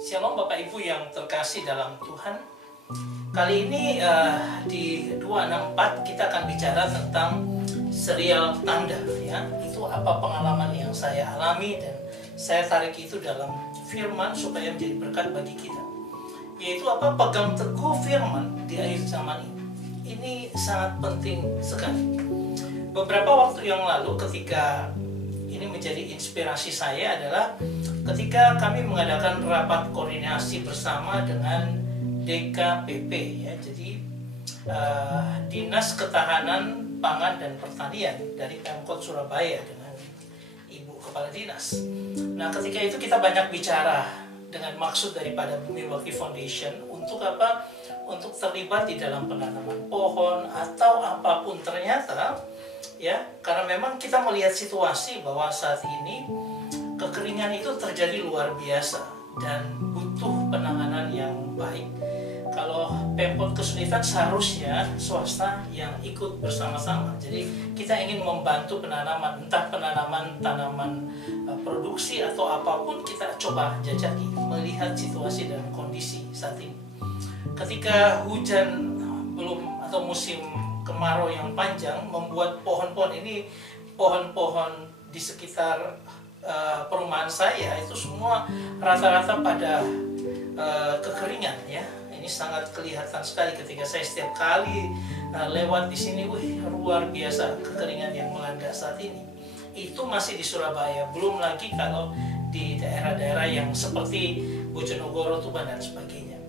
Shalom Bapak Ibu yang terkasih dalam Tuhan. Kali ini di 264 kita akan bicara tentang serial tanda ya. Itu apa pengalaman yang saya alami dan saya tarik itu dalam firman supaya menjadi berkat bagi kita. Yaitu apa? Pegang teguh firman di akhir zaman ini. Ini sangat penting sekali. Beberapa waktu yang lalu ketika ini menjadi inspirasi saya adalah ketika kami mengadakan rapat koordinasi bersama dengan DKPP ya, jadi Dinas Ketahanan Pangan dan Pertanian dari Pemkot Surabaya dengan Ibu Kepala Dinas. Nah, ketika itu kita banyak bicara dengan maksud daripada Bumi Bakti Foundation untuk apa? Untuk terlibat di dalam penanaman pohon atau apapun ternyata ya, karena memang kita melihat situasi bahwa saat ini kekeringan itu terjadi luar biasa dan butuh penanganan yang baik. Kalau Pemkot kesulitan, seharusnya swasta yang ikut bersama-sama. Jadi kita ingin membantu penanaman, entah penanaman tanaman produksi atau apapun, kita coba jajaki melihat situasi dan kondisi saat ini. Ketika hujan belum atau musim kemarau yang panjang membuat pohon-pohon ini, pohon-pohon di sekitar perumahan saya itu semua rata-rata pada kekeringan ya. Ini sangat kelihatan sekali ketika saya setiap kali lewat di sini, luar biasa kekeringan yang melanda saat ini. Itu masih di Surabaya, belum lagi kalau di daerah-daerah yang seperti Bojonegoro, Tuban dan sebagainya.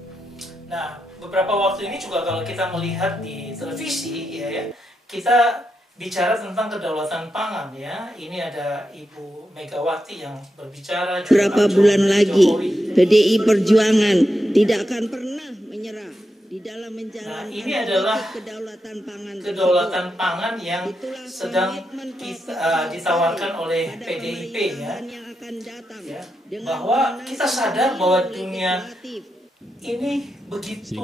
Nah, beberapa waktu ini juga kalau kita melihat di televisi ya, kita bicara tentang kedaulatan pangan ya. Ini ada Ibu Megawati yang berbicara. Berapa bulan lagi PDI Perjuangan tidak akan pernah menyerah di dalam menjalankan ini adalah kedaulatan pangan yang sedang ditawarkan oleh PDIP ya. Bahwa kita sadar bahwa dunia ini begitu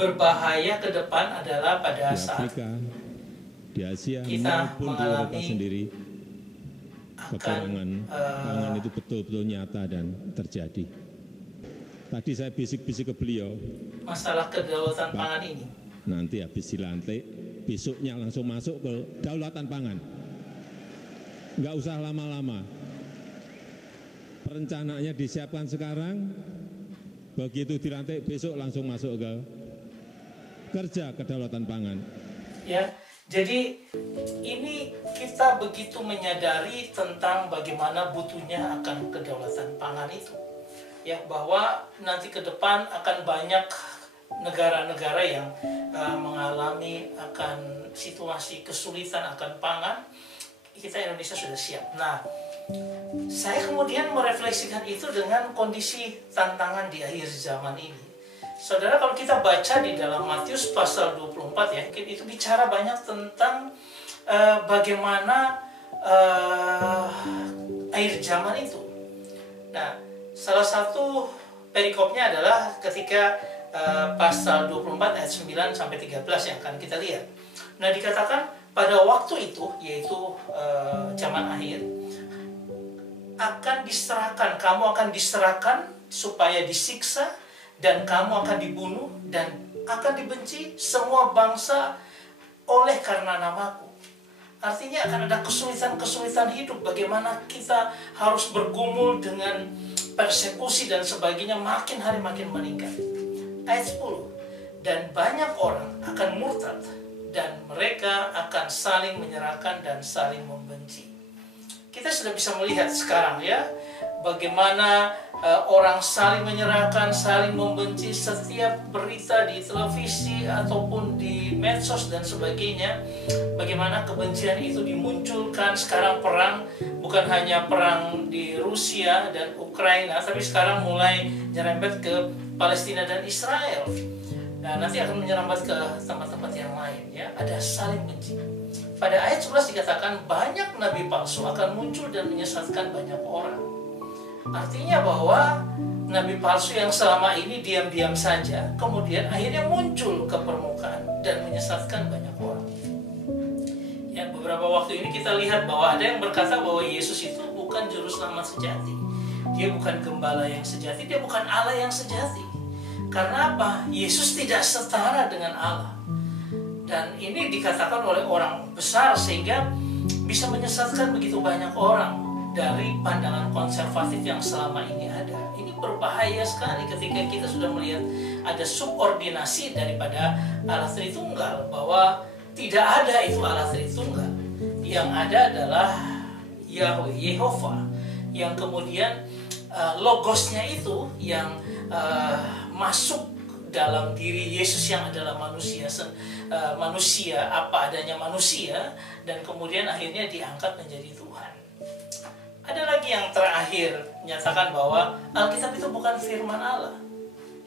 berbahaya ke depan adalah pada saat di Asia kita maupun di Eropa sendiri kekurangan pangan itu betul-betul nyata dan terjadi. Tadi saya bisik-bisik ke beliau masalah kedaulatan pangan ini. Nanti habis dilantik, besoknya langsung masuk ke daulatan pangan. Nggak usah lama-lama. Perencanaannya disiapkan sekarang, begitu dilantik besok langsung masuk ke kerja kedaulatan pangan. Ya. Jadi ini kita begitu menyadari tentang bagaimana butuhnya akan kedaulatan pangan itu. Ya, bahwa nanti ke depan akan banyak negara-negara yang mengalami akan situasi kesulitan akan pangan. Kita Indonesia sudah siap. Nah, saya kemudian merefleksikan itu dengan kondisi tantangan di akhir zaman ini. Saudara, kalau kita baca di dalam Matius pasal 24 ya, itu bicara banyak tentang bagaimana akhir zaman itu. Nah, salah satu perikopnya adalah ketika pasal 24 ayat 9 sampai 13 yang akan kita lihat. Nah, dikatakan pada waktu itu, yaitu zaman akhir, kamu akan diserahkan supaya disiksa, dan kamu akan dibunuh dan akan dibenci semua bangsa oleh karena namaku. Artinya akan ada kesulitan-kesulitan hidup. Bagaimana kita harus bergumul dengan persekusi dan sebagainya, makin hari makin meningkat. Ayat 10. Dan banyak orang akan murtad dan mereka akan saling menyerahkan dan saling membenci. Kita sudah bisa melihat sekarang ya, bagaimana orang saling menyerahkan, saling membenci. Setiap berita di televisi ataupun di medsos dan sebagainya, bagaimana kebencian itu dimunculkan. Sekarang perang bukan hanya perang di Rusia dan Ukraina, tapi sekarang mulai nyerempet ke Palestina dan Israel. Nah, nanti akan menyerempet ke tempat-tempat yang lain ya. Ada saling benci. Pada ayat 11 dikatakan banyak nabi palsu akan muncul dan menyesatkan banyak orang. Artinya bahwa nabi palsu yang selama ini diam-diam saja, kemudian akhirnya muncul ke permukaan dan menyesatkan banyak orang. Ya, beberapa waktu ini kita lihat bahwa ada yang berkata bahwa Yesus itu bukan juru selamat sejati. Dia bukan gembala yang sejati, dia bukan Allah yang sejati. Karena apa? Yesus tidak setara dengan Allah. Dan ini dikatakan oleh orang besar sehingga bisa menyesatkan begitu banyak orang dari pandangan konservatif yang selama ini ada. Ini berbahaya sekali ketika kita sudah melihat ada subordinasi daripada Allah Tritunggal, bahwa tidak ada itu Allah Tritunggal. Yang ada adalah Yahweh, Yehova, yang kemudian logosnya itu yang masuk dalam diri Yesus yang adalah manusia, manusia apa adanya manusia, dan kemudian akhirnya diangkat menjadi Tuhan. Ada lagi yang terakhir, menyatakan bahwa Alkitab itu bukan firman Allah.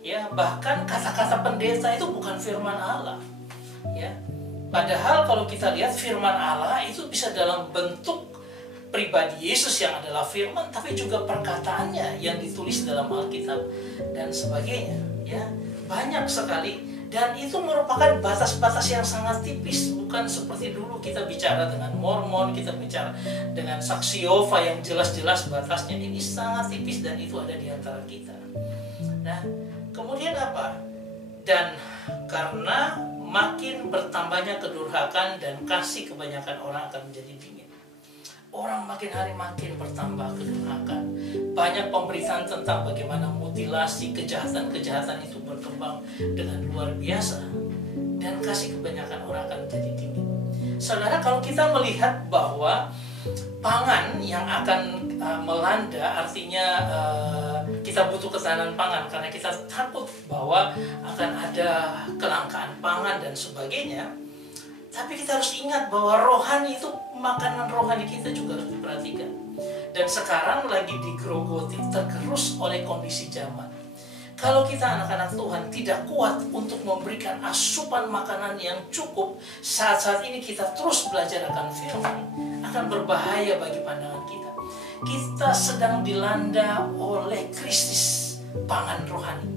Ya, bahkan kata-kata pendeta itu bukan firman Allah. Ya. Padahal kalau kita lihat firman Allah itu bisa dalam bentuk pribadi Yesus yang adalah firman, tapi juga perkataannya yang ditulis dalam Alkitab dan sebagainya. Ya, banyak sekali, dan itu merupakan batas-batas yang sangat tipis. Bukan seperti dulu kita bicara dengan Mormon, kita bicara dengan saksi Yehova yang jelas-jelas batasnya. Ini sangat tipis dan itu ada di antara kita. Nah, kemudian apa? Dan karena makin bertambahnya kedurhakaan dan kasih kebanyakan orang akan menjadi dingin. Orang makin hari makin bertambah kedurhakaan. Banyak pemberitaan tentang bagaimana mutilasi, kejahatan-kejahatan itu berkembang dengan luar biasa. Dan kasih kebanyakan orang akan menjadi dingin. Saudara, kalau kita melihat bahwa pangan yang akan melanda, artinya kita butuh ketahanan pangan karena kita takut bahwa akan ada kelangkaan pangan dan sebagainya. Tapi kita harus ingat bahwa rohani itu, makanan rohani kita juga harus diperhatikan. Dan sekarang lagi digerogoti, tergerus oleh kondisi zaman. Kalau kita anak-anak Tuhan tidak kuat untuk memberikan asupan makanan yang cukup, saat-saat ini kita terus belajar akan firman, akan berbahaya bagi pandangan kita. Kita sedang dilanda oleh krisis pangan rohani.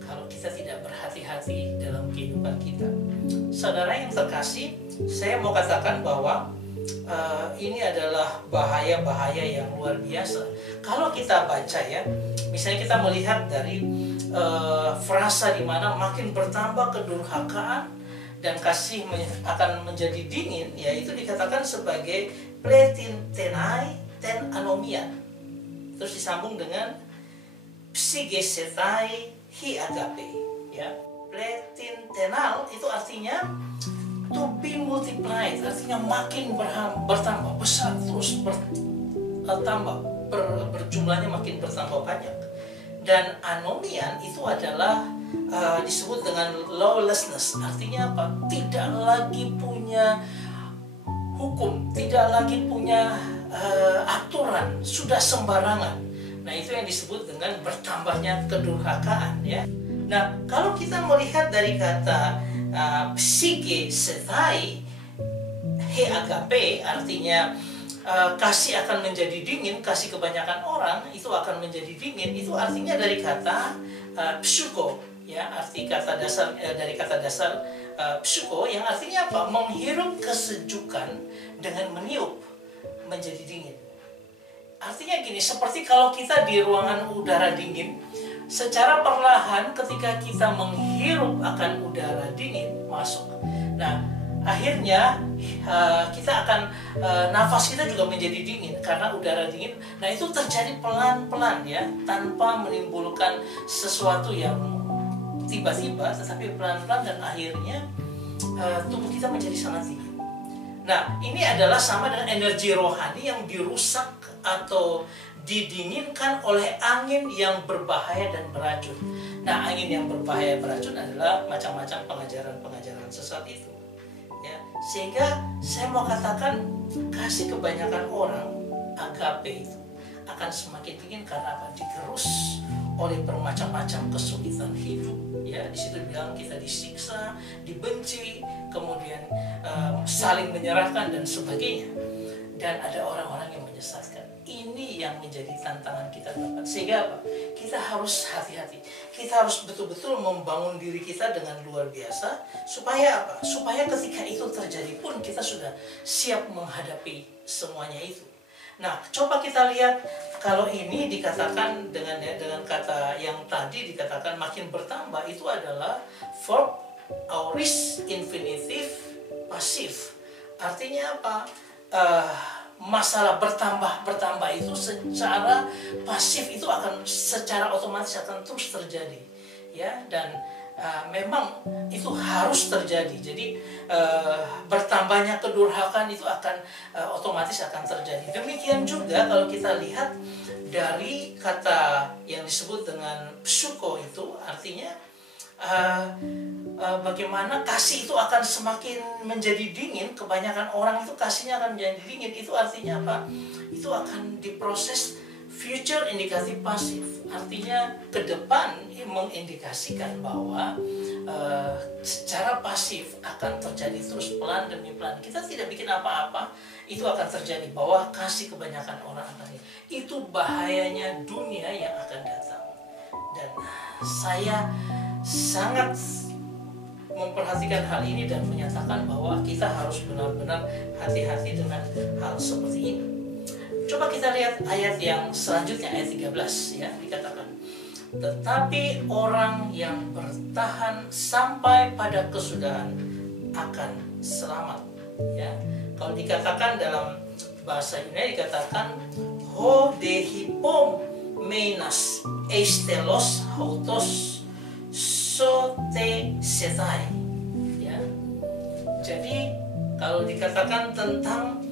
Kalau kita tidak berhati-hati dalam kehidupan kita. Saudara yang terkasih, saya mau katakan bahwa ini adalah bahaya-bahaya yang luar biasa. Kalau kita baca ya, misalnya kita melihat dari frasa di mana makin bertambah kedurhakaan dan kasih akan menjadi dingin, yaitu dikatakan sebagai pletintenai ten anomia. Terus disambung dengan psigesetai hi agape, ya. Pletintenal itu artinya to be multiplied, artinya makin bertambah besar, terus bertambah, berjumlahnya makin bertambah banyak. Dan anomian itu adalah disebut dengan lawlessness, artinya apa? Tidak lagi punya hukum, tidak lagi punya aturan, sudah sembarangan. Nah, itu yang disebut dengan bertambahnya kedurhakaan, ya. Nah, kalau kita melihat dari kata psike setai he agape, artinya kasih akan menjadi dingin, kasih kebanyakan orang itu akan menjadi dingin, itu artinya dari kata psuko, ya, arti kata dasar dari kata dasar psuko yang artinya apa? Menghirup kesejukan dengan meniup menjadi dingin. Artinya gini, seperti kalau kita di ruangan udara dingin, secara perlahan ketika kita menghirup akan udara dingin masuk. Nah, akhirnya kita akan nafas kita juga menjadi dingin karena udara dingin. Nah, itu terjadi pelan-pelan ya, tanpa menimbulkan sesuatu yang tiba-tiba, tetapi pelan-pelan, dan akhirnya tubuh kita menjadi sangat dingin. Nah, ini adalah sama dengan energi rohani yang dirusak atau didinginkan oleh angin yang berbahaya dan beracun. Nah, angin yang berbahaya beracun adalah macam-macam pengajaran-pengajaran sesat itu. Ya, sehingga saya mau katakan kasih kebanyakan orang agape itu akan semakin dingin karena apa? Digerus oleh bermacam-macam kesulitan hidup. Ya, di situ bilang kita disiksa, dibenci, kemudian saling menyerahkan dan sebagainya. Dan ada orang-orang yang menyesatkan. Ini yang menjadi tantangan kita dapat. Sehingga apa? Kita harus hati-hati. Kita harus betul-betul membangun diri kita dengan luar biasa. Supaya apa? Supaya ketika itu terjadi pun kita sudah siap menghadapi semuanya itu. Nah, coba kita lihat kalau ini dikatakan dengan kata yang tadi dikatakan makin bertambah, itu adalah verb aorist infinitive pasif. Artinya apa? Masalah bertambah itu secara pasif itu akan secara otomatis akan terus terjadi, ya. Dan memang itu harus terjadi. Jadi bertambahnya kedurhakaan itu akan otomatis akan terjadi. Demikian juga kalau kita lihat dari kata yang disebut dengan psuko itu, artinya bagaimana kasih itu akan semakin menjadi dingin. Kebanyakan orang itu kasihnya akan menjadi dingin. Itu artinya apa? Itu akan diproses future indikatif pasif. Artinya ke depan mengindikasikan bahwa secara pasif akan terjadi terus pelan demi pelan. Kita tidak bikin apa-apa, itu akan terjadi bahwa kasih kebanyakan orang akan. Itu bahayanya dunia yang akan datang. Dan saya sangat memperhatikan hal ini dan menyatakan bahwa kita harus benar-benar hati-hati dengan hal seperti ini. Coba kita lihat ayat yang selanjutnya, ayat 13 ya, dikatakan, tetapi orang yang bertahan sampai pada kesudahan akan selamat, ya. Kalau dikatakan dalam bahasa Yunani dikatakan ho dehipom menas eistelos hautos sote setai, ya. Jadi kalau dikatakan tentang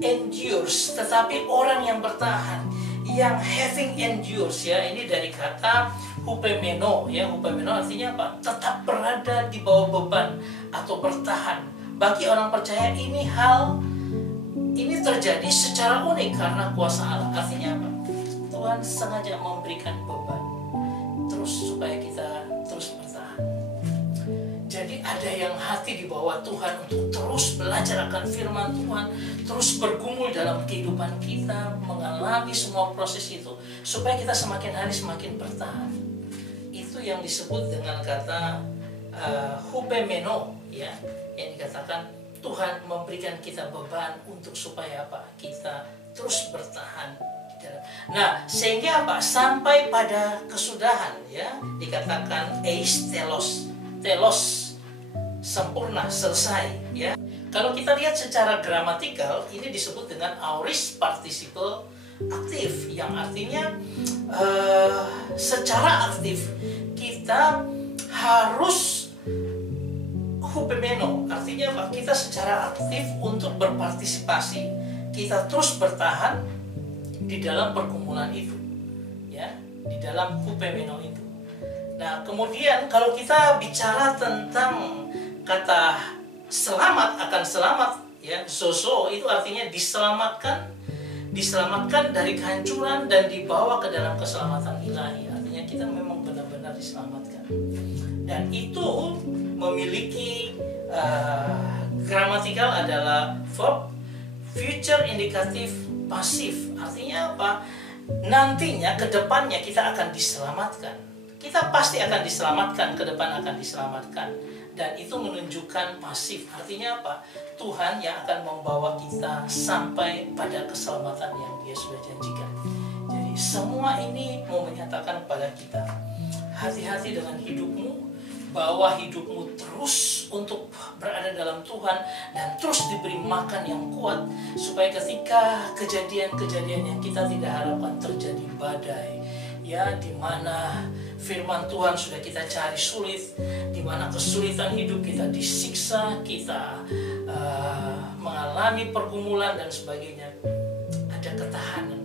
endures, tetapi orang yang bertahan, yang having endures, ya, ini dari kata hupemeno, ya. Hupemeno artinya apa? Tetap berada di bawah beban atau bertahan. Bagi orang percaya ini terjadi secara unik karena kuasa Allah. Artinya apa? Tuhan sengaja memberikan beban terus supaya kita terus bertahan. Jadi ada yang hati di bawah Tuhan untuk terus belajar akan firman Tuhan, terus bergumul dalam kehidupan kita, mengalami semua proses itu, supaya kita semakin hari semakin bertahan. Itu yang disebut dengan kata hupemeno, ya, yang dikatakan Tuhan memberikan kita beban untuk supaya apa? Kita terus bertahan. Nah, sehingga apa? Sampai pada kesudahan, ya, dikatakan eistelos, telos, sempurna, selesai, ya. Kalau kita lihat secara gramatikal, ini disebut dengan aorist participle aktif, yang artinya secara aktif kita harus hupemeno, artinya apa? Kita secara aktif untuk berpartisipasi, kita terus bertahan di dalam pergumulan itu, ya, di dalam hupemeno itu. Nah, kemudian kalau kita bicara tentang kata selamat, akan selamat, ya, zozo itu artinya diselamatkan dari kehancuran dan dibawa ke dalam keselamatan ilahi. Artinya kita memang benar-benar diselamatkan. Dan itu memiliki gramatikal adalah verb future indikatif pasif. Artinya apa? Nantinya, ke depannya kita akan diselamatkan. Kita pasti akan diselamatkan, ke depan akan diselamatkan. Dan itu menunjukkan pasif. Artinya apa? Tuhan yang akan membawa kita sampai pada keselamatan yang Dia sudah janjikan. Jadi semua ini mau menyatakan kepada kita, hati-hati dengan hidupmu, bawa hidupmu terus untuk berada dalam Tuhan dan terus diberi makan yang kuat, supaya ketika kejadian-kejadian yang kita tidak harapkan terjadi, badai, ya, di mana firman Tuhan sudah kita cari sulit, di mana kesulitan hidup kita disiksa, kita mengalami pergumulan dan sebagainya, ada ketahanan,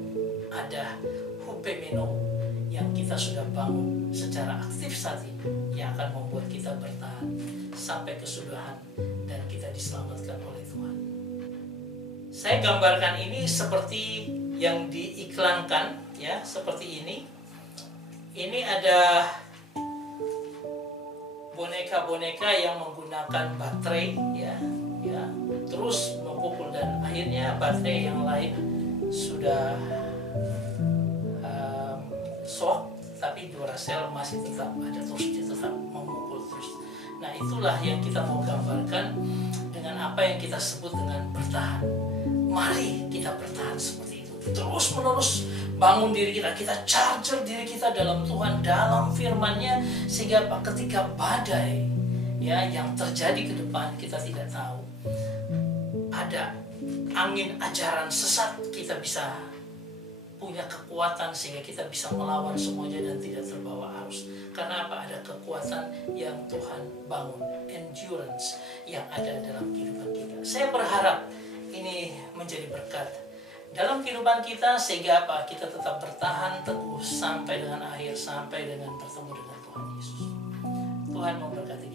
ada hupemeno yang kita sudah bangun secara aktif saat ini, yang akan membuat kita bertahan sampai kesudahan dan kita diselamatkan oleh Tuhan. Saya gambarkan ini seperti yang diiklankan, ya, seperti ini. Ini ada boneka-boneka yang menggunakan baterai, ya, terus memukul, dan akhirnya baterai yang lain sudah shock, tapi Duracell masih tetap ada, terus dia tetap memukul terus. Nah, itulah yang kita mau gambarkan dengan apa yang kita sebut dengan bertahan. Mari kita bertahan seperti itu. Terus menerus bangun diri kita, kita charger diri kita dalam Tuhan, dalam firman-Nya, sehingga ketika badai ya yang terjadi ke depan kita tidak tahu, ada angin ajaran sesat, kita bisa punya kekuatan sehingga kita bisa melawan semuanya dan tidak terbawa arus. Karena apa? Ada kekuatan yang Tuhan bangun, endurance yang ada dalam kehidupan kita. Saya berharap ini menjadi berkat dalam kehidupan kita, sehingga apa? Kita tetap bertahan teguh sampai dengan akhir, sampai dengan bertemu dengan Tuhan Yesus. Tuhan memberkati kita.